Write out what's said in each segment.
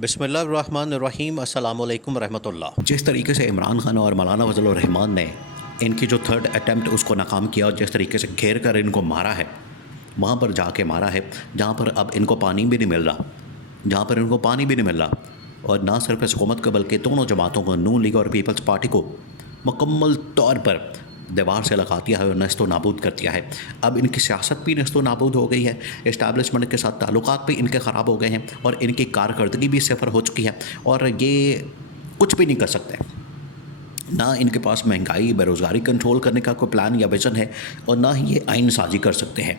बिस्मिल्लाहिर्रहमानिर्रहीम अस्सलामु अलैकुम रहमतुल्लाह। जिस तरीके से इमरान खान और मौलाना फजलुर रहमान ने इनकी जो थर्ड अटैम्प्ट उसको नाकाम किया और जिस तरीके से घेर कर इनको मारा है, वहाँ पर जाके मारा है जहाँ पर अब इनको पानी भी नहीं मिल रहा, जहाँ पर इनको पानी भी नहीं मिल रहा। और ना सिर्फ इस हुकूमत को बल्कि दोनों जमातों को, नून लीग और पीपल्स पार्टी को मुकम्मल तौर पर दीवार से लगा दिया है और नस्तो नाबूद कर दिया है। अब इनकी सियासत भी नस्तो नाबूद हो गई है, इस्टेब्लिशमेंट के साथ ताल्लुकात भी इनके ख़राब हो गए हैं और इनकी कारकर्दगी भी सिफर हो चुकी है और ये कुछ भी नहीं कर सकते। ना इनके पास महंगाई बेरोज़गारी कंट्रोल करने का कोई प्लान या विज़न है और ना ही ये आइन साजी कर सकते हैं।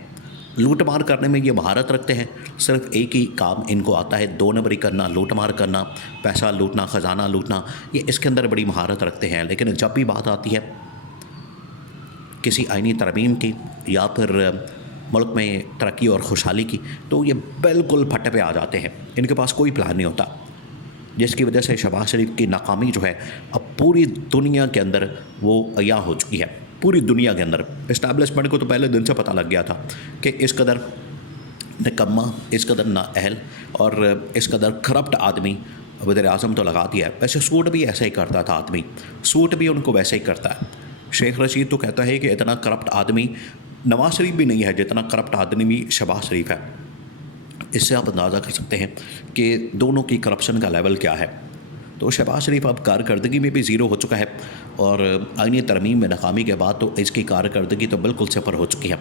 लूट मार करने में ये महारत रखते हैं। सिर्फ एक ही काम इनको आता है, दो नंबरी करना, लूट मार करना, पैसा लूटना, ख़जाना लूटना, ये इसके अंदर बड़ी महारत रखते हैं। लेकिन जब भी बात आती है किसी आइनी तरमीम की या फिर मुल्क में तरक्की और खुशहाली की, तो ये बिल्कुल फटे पे आ जाते हैं। इनके पास कोई प्लान नहीं होता, जिसकी वजह से शहबाज शरीफ की नाकामी जो है अब पूरी दुनिया के अंदर वो अया हो चुकी है। पूरी दुनिया के अंदर इस्टेब्लिशमेंट को तो पहले दिन से पता लग गया था कि इस कदर निकम्मा, इस कदर नाअहल और इस कदर करप्ट आदमी वज़ीर आज़म तो लगा दिया है। वैसे सूट भी ऐसा ही करता था आदमी, सूट भी उनको वैसे ही करता है। शेख रशीद तो कहता है कि इतना करप्ट आदमी नवाज शरीफ भी नहीं है जितना करप्ट आदमी शहबाज शरीफ है। इससे आप अंदाज़ा कर सकते हैं कि दोनों की करप्शन का लेवल क्या है। तो शहबाज शरीफ अब कारकर्दगी में भी ज़ीरो हो चुका है और आईनी तरमीम में नाकामी के बाद तो इसकी कारकर्दगी तो बिल्कुल सिफर हो चुकी है।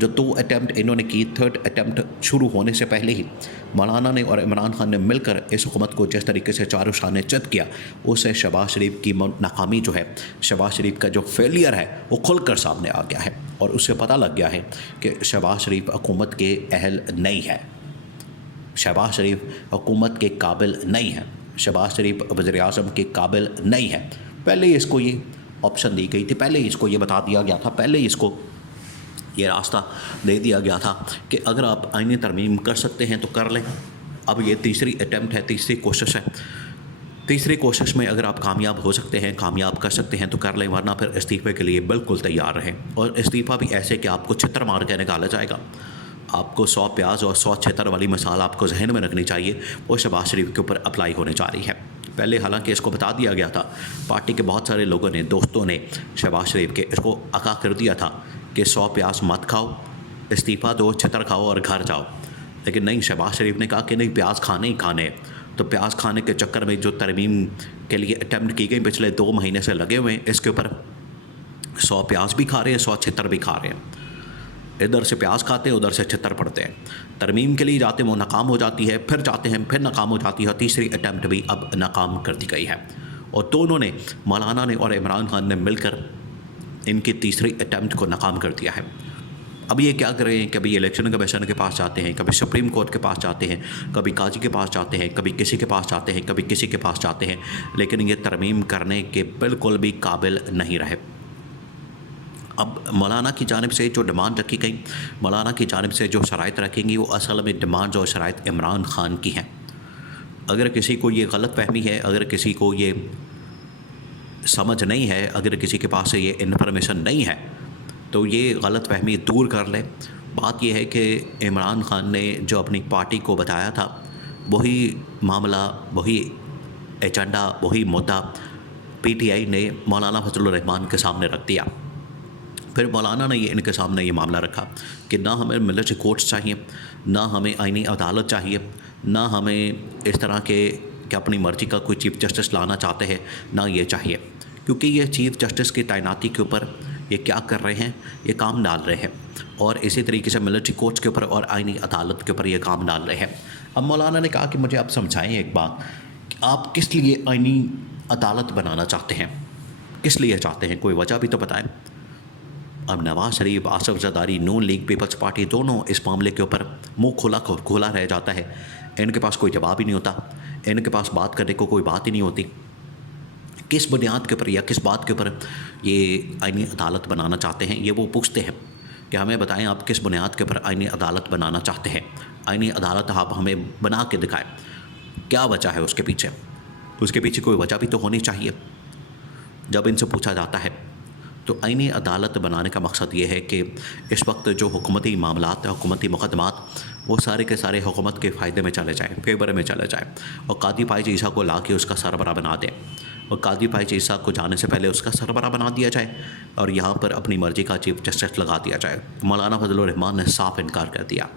जो 2 अटैम्प्ट इन्होंने की, थर्ड अटैम्प्ट शुरू होने से पहले ही मौलाना ने और इमरान खान ने मिलकर इस हुकूमत को जिस तरीके से चारों शाने चित किया, उससे शहबाज शरीफ की नाकामी जो है, शहबाज शरीफ का जो फेलियर है वो खुल कर सामने आ गया है और उससे पता लग गया है कि शहबाज शरीफ हुकूमत के अहल नहीं है, शहबाज शरीफ हुकूमत के काबिल नहीं है, शहबाज शरीफ वज़ीर आज़म के काबिल नहीं है। पहले ही इसको ये ऑप्शन दी गई थी, पहले ही इसको ये बता दिया गया था, पहले ही इसको ये रास्ता दे दिया गया था कि अगर आप आईनी तरमीम कर सकते हैं तो कर लें। अब ये तीसरी अटैम्प्ट है, तीसरी कोशिश है। तीसरी कोशिश में अगर आप कामयाब हो सकते हैं, कामयाब कर सकते हैं तो कर लें, वरना फिर इस्तीफ़े के लिए बिल्कुल तैयार रहें। और इस्तीफ़ा भी ऐसे कि आपको छितर मार के निकाला जाएगा। आपको 100 प्याज और 100 छितर वाली मिसाल आपको जहन में रखनी चाहिए, वो शहबाज शरीफ के ऊपर अप्लाई होने जा रही है। पहले हालांकि इसको बता दिया गया था, पार्टी के बहुत सारे लोगों ने, दोस्तों ने शहबाज शरीफ के इसको आगाह कर दिया था कि 100 प्याज मत खाओ, इस्तीफ़ा दो, छितर खाओ और घर जाओ। लेकिन नहीं, शहबाज शरीफ ने कहा कि नहीं, प्याज खाने ही खाने। तो प्याज खाने के चक्कर में जो तरमीम के लिए अटैम्प्ट की गई पिछले 2 महीने से लगे हुए हैं, इसके ऊपर 100 प्याज भी खा रहे हैं, 100 छितर भी खा रहे हैं। इधर से प्याज खाते हैं, उधर से छितर पड़ते हैं। तरमीम के लिए जाते हैं, वो नाकाम हो जाती है, फिर जाते हैं, फिर नाकाम हो जाती है। तीसरी अटैम्प्ट भी अब नाकाम कर दी गई है और दोनों ने, मौलाना ने और इमरान खान ने मिलकर इनकी तीसरी अटैम्प्ट को नाकाम कर दिया है। अब ये क्या कर रहे हैं, कभी इलेक्शन कमीशन के पास जाते हैं, कभी सुप्रीम कोर्ट के पास जाते हैं, कभी काजी के पास जाते हैं, कभी किसी के पास जाते हैं, कभी किसी के पास जाते हैं, लेकिन ये तरमीम करने के बिल्कुल भी काबिल नहीं रहे। अब मौलाना की जानिब से जो डिमांड रखी गई, मौलाना की जानिब से जो शराइत रखेंगी, वो असल में डिमांड और शराइत इमरान खान की हैं। अगर किसी को ये गलत फहमी है, अगर किसी को ये समझ नहीं है, अगर किसी के पास ये इन्फॉर्मेशन नहीं है, तो ये गलत फहमी दूर कर ले। बात यह है कि इमरान खान ने जो अपनी पार्टी को बताया था, वही मामला, वही एजेंडा, वही मुद्दा PTI ने मौलाना फजलुर रहमान के सामने रख दिया। फिर मौलाना ने इनके सामने ये मामला रखा कि ना हमें मिलिट्री कोर्ट्स चाहिए, ना हमें आईनी अदालत चाहिए, ना हमें इस तरह के कि अपनी मर्ज़ी का कोई चीफ़ जस्टिस लाना चाहते हैं, ना ये चाहिए। क्योंकि ये चीफ़ जस्टिस की तैनाती के ऊपर ये क्या कर रहे हैं, ये काम डाल रहे हैं और इसी तरीके से मिलिट्री कोर्ट्स के ऊपर और आईनी अदालत के ऊपर ये काम डाल रहे हैं। अब मौलाना ने कहा कि मुझे आप समझाएँ एक बात, आप किस लिए आईनी अदालत बनाना चाहते हैं, किस लिए चाहते हैं, कोई वजह भी तो बताएं। अब नवाज शरीफ, आसिफ जरदारी, नून लीग, पीपल्स पार्टी दोनों इस मामले के ऊपर मुंह खुला रह जाता है। इनके पास कोई जवाब ही नहीं होता, इनके पास बात करने को कोई बात ही नहीं होती। किस बुनियाद के ऊपर या किस बात के ऊपर ये आईनी अदालत बनाना चाहते हैं, ये वो पूछते हैं कि हमें बताएं आप किस बुनियाद के ऊपर आईनी अदालत बनाना चाहते हैं। आईनी अदालत आप हमें बना के दिखाएं, क्या वजह है उसके पीछे, उसके पीछे कोई वजह भी तो होनी चाहिए। जब इनसे पूछा जाता है तो आईनी अदालत बनाने का मकसद ये है कि इस वक्त जो हुकूमती मामलात हैं, हुकूमती मुकदमात, वो सारे के सारे हुकूमत के फ़ायदे में चले जाएँ, फेवर में चले जाएँ, और कादी फ़ाइज़ ईसा को ला के उसका सरबरा बना दें, और कादी फ़ाइज़ ईसा को जाने से पहले उसका सरबरा बना दिया जाए, और यहाँ पर अपनी मर्ज़ी का चीफ जस्टिस लगा दिया जाए। मौलाना फजलुर रहमान ने साफ इनकार कर दिया।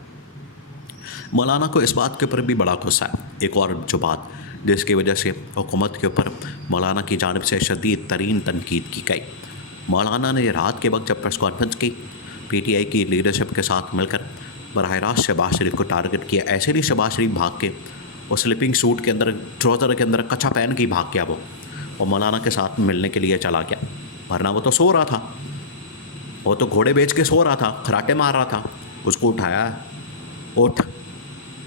मौलाना को इस बात के ऊपर भी बड़ा गुस्सा है, एक और जो बात जिसकी वजह से हुकूमत के ऊपर मौलाना की जानिब से शदीद तरीन तनकीद की गई। मौलाना ने रात के वक्त जब प्रेस कॉन्फ्रेंस की, PTI की लीडरशिप के साथ मिलकर बराह रास्त शहबाज शरीफ को टारगेट किया। ऐसे नहीं शहबाज शरीफ भाग के, वो स्लीपिंग सूट के अंदर, ट्राउज़र के अंदर कच्छा पहन के ही भाग गया वो, और मौलाना के साथ मिलने के लिए चला गया। वरना वो तो सो रहा था, वो तो घोड़े बेच के सो रहा था, खराटे मार रहा था। उसको उठाया, उठ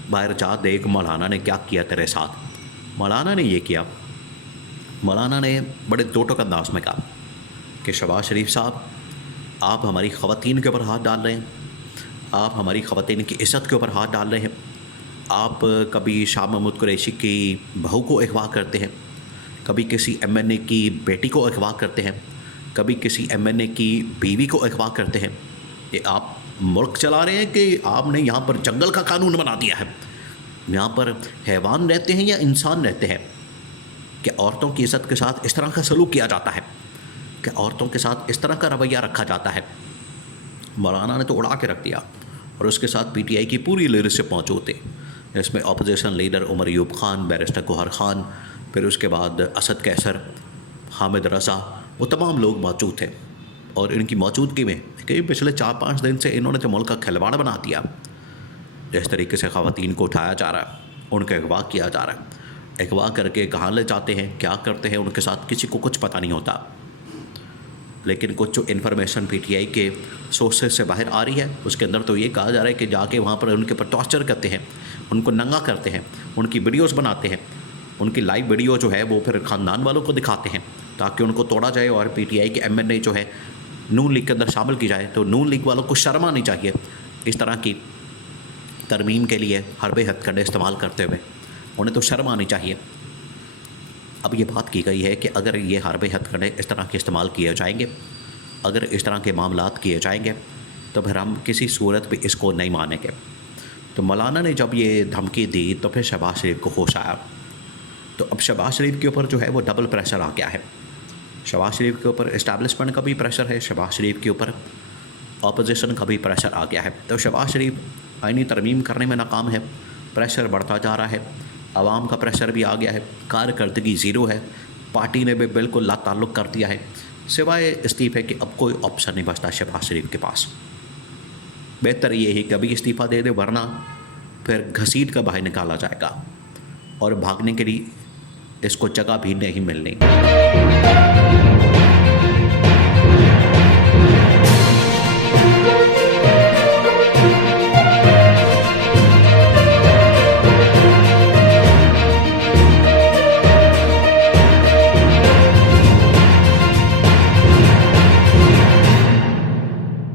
बाहर जा, देख मौलाना ने क्या किया तेरे साथ। मौलाना ने ये किया, मौलाना ने बड़े दो टोक अंदाज में कहा कि शहबाज शरीफ साहब, आप हमारी ख़वातीन के ऊपर हाथ डाल रहे हैं, आप हमारी ख़वातीन की इज़्ज़त के ऊपर हाथ डाल रहे हैं। आप कभी शाह महमूद कुरैशी की बहू को अगवा करते हैं, कभी किसी MNA की बेटी को अगवा करते हैं, कभी किसी MNA की बीवी को अगवा करते हैं। ये आप मुल्क चला रहे हैं कि आपने यहाँ पर जंगल का कानून बना दिया है? यहाँ पर हैवान रहते हैं या इंसान रहते हैं? क्या औरतों की इज़्ज़त के साथ इस तरह का सलूक किया जाता है? क्या औरतों के साथ इस तरह का रवैया रखा जाता है? मौलाना ने तो उड़ा के रख दिया, और उसके साथ PTI की पूरी लीडरशिप मौजूद थी। इसमें opposition leader Omar Ayub Khan, barrister Gohar Khan, फिर उसके बाद असद कैसर, हामिद रज़ा, वो तमाम लोग मौजूद थे। और इनकी मौजूदगी में कि पिछले 4-5 दिन से इन्होंने तो मुल्क का खिलवाड़ बना दिया। जिस तरीके से ख़वातीन को उठाया जा रहा है, उनका अगवा किया जा रहा है, अगवा करके कहाँ ले जाते हैं, क्या करते हैं, उनके साथ किसी को कुछ पता नहीं होता। लेकिन कुछ जो इन्फॉर्मेशन PTI के सोर्सेज से बाहर आ रही है, उसके अंदर तो ये कहा जा रहा है कि जाके वहाँ पर उनके ऊपर टॉर्चर करते हैं, उनको नंगा करते हैं, उनकी वीडियोस बनाते हैं, उनकी लाइव वीडियो जो है वो फिर ख़ानदान वालों को दिखाते हैं ताकि उनको तोड़ा जाए, और PTI के MNA जो है नून लीग के अंदर शामिल की जाए। तो नून लीग वालों को शर्म आनी चाहिए इस तरह की तरमीम के लिए हरबे हथकंडे इस्तेमाल करते हुए, उन्हें तो शर्म आनी चाहिए। अब ये बात की गई है कि अगर ये हरबे हथकंडे इस तरह के इस्तेमाल किए जाएंगे, अगर इस तरह के मामलात किए जाएंगे, तो फिर हम किसी सूरत पे इसको नहीं मानेंगे। तो मौलाना ने जब ये धमकी दी तो फिर शहबाज शरीफ को होश आया। तो अब शहबाज शरीफ के ऊपर जो है वो डबल प्रेशर आ गया है। शहबाज शरीफ के ऊपर इस्टेब्लिशमेंट का भी प्रेशर है, शहबाज शरीफ के ऊपर अपोजिशन का भी प्रेशर आ गया है। तो शहबाज शरीफ आईनी तरमीम करने में नाकाम है, प्रेशर बढ़ता जा रहा है, आवाम का प्रेशर भी आ गया है, कारकर्दगी ज़ीरो है, पार्टी ने भी बिल्कुल लाताल्लुक़ कर दिया है, सिवाय इस्तीफ़े के अब कोई ऑप्शन नहीं बचता शहबाज शरीफ के पास। बेहतर ये है कि अभी इस्तीफ़ा दे दे, वरना फिर घसीट कर बाहर निकाला जाएगा और भागने के लिए इसको जगह भी नहीं मिलनी।